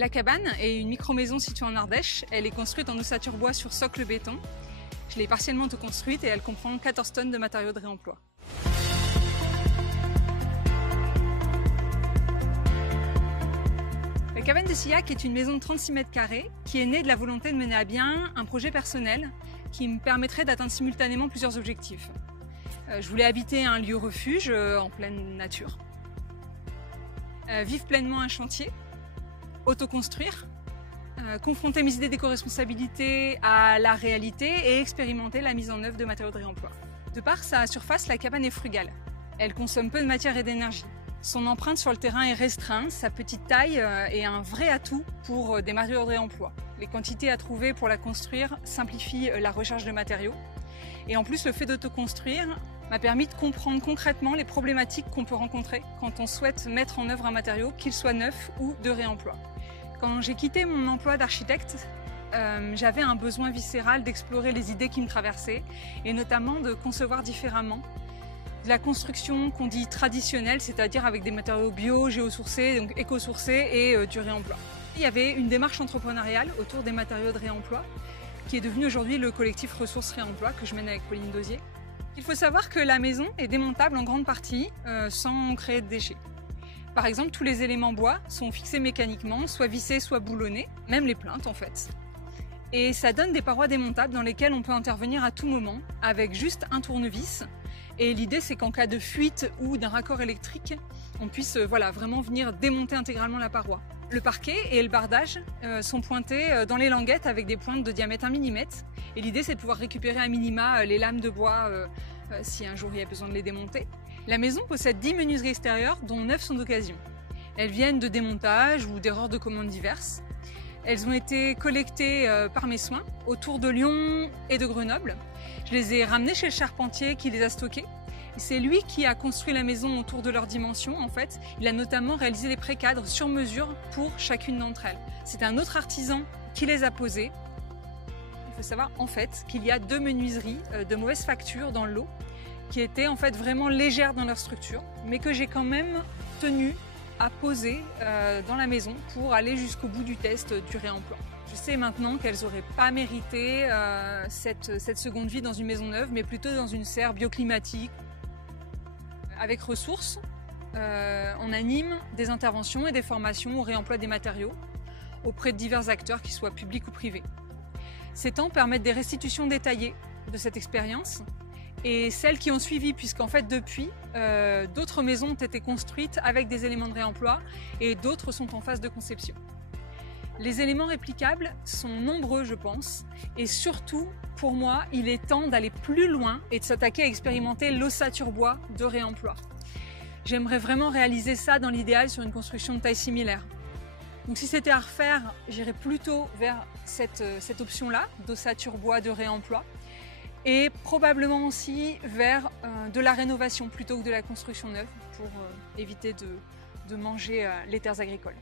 La cabane est une micro-maison située en Ardèche. Elle est construite en ossature bois sur socle béton. Je l'ai partiellement autoconstruite et elle comprend 14 tonnes de matériaux de réemploi. La cabane de Sillac est une maison de 36 mètres carrés qui est née de la volonté de mener à bien un projet personnel qui me permettrait d'atteindre simultanément plusieurs objectifs. Je voulais habiter un lieu refuge en pleine nature, vivre pleinement un chantier, autoconstruire, confronter mes idées d'éco-responsabilité à la réalité et expérimenter la mise en œuvre de matériaux de réemploi. De par sa surface, la cabane est frugale. Elle consomme peu de matière et d'énergie. Son empreinte sur le terrain est restreinte, sa petite taille est un vrai atout pour des matériaux de réemploi. Les quantités à trouver pour la construire simplifient la recherche de matériaux. Et en plus, le fait d'autoconstruire m'a permis de comprendre concrètement les problématiques qu'on peut rencontrer quand on souhaite mettre en œuvre un matériau, qu'il soit neuf ou de réemploi. Quand j'ai quitté mon emploi d'architecte, j'avais un besoin viscéral d'explorer les idées qui me traversaient et notamment de concevoir différemment de la construction qu'on dit traditionnelle, c'est-à-dire avec des matériaux bio, géosourcés, donc éco-sourcés et du réemploi. Il y avait une démarche entrepreneuriale autour des matériaux de réemploi qui est devenue aujourd'hui le collectif Ressources Réemploi que je mène avec Pauline Dosier. Il faut savoir que la maison est démontable en grande partie sans créer de déchets. Par exemple, tous les éléments bois sont fixés mécaniquement, soit vissés, soit boulonnés, même les plinthes en fait. Et ça donne des parois démontables dans lesquelles on peut intervenir à tout moment avec juste un tournevis. Et l'idée, c'est qu'en cas de fuite ou d'un raccord électrique, on puisse vraiment venir démonter intégralement la paroi. Le parquet et le bardage sont pointés dans les languettes avec des pointes de diamètre 1 mm. Et l'idée, c'est de pouvoir récupérer à minima les lames de bois si un jour il y a besoin de les démonter. La maison possède 10 menuiseries extérieures, dont 9 sont d'occasion. Elles viennent de démontage ou d'erreurs de commande diverses. Elles ont été collectées par mes soins autour de Lyon et de Grenoble. Je les ai ramenées chez le charpentier qui les a stockées. C'est lui qui a construit la maison autour de leurs dimensions. En fait, il a notamment réalisé les précadres sur mesure pour chacune d'entre elles. C'est un autre artisan qui les a posées. Il faut savoir en fait qu'il y a 2 menuiseries de mauvaise facture dans le lot qui étaient en fait vraiment légères dans leur structure, mais que j'ai quand même tenu à poser dans la maison pour aller jusqu'au bout du test du réemploi. Je sais maintenant qu'elles n'auraient pas mérité cette seconde vie dans une maison neuve, mais plutôt dans une serre bioclimatique. Avec Ressources, on anime des interventions et des formations au réemploi des matériaux auprès de divers acteurs, qu'ils soient publics ou privés. Ces temps permettent des restitutions détaillées de cette expérience et celles qui ont suivi, puisqu'en fait depuis, d'autres maisons ont été construites avec des éléments de réemploi et d'autres sont en phase de conception. Les éléments réplicables sont nombreux, je pense, et surtout, pour moi, il est temps d'aller plus loin et de s'attaquer à expérimenter l'ossature bois de réemploi. J'aimerais vraiment réaliser ça dans l'idéal sur une construction de taille similaire. Donc si c'était à refaire, j'irais plutôt vers cette option-là, d'ossature bois de réemploi, et probablement aussi vers de la rénovation plutôt que de la construction neuve pour éviter de manger les terres agricoles.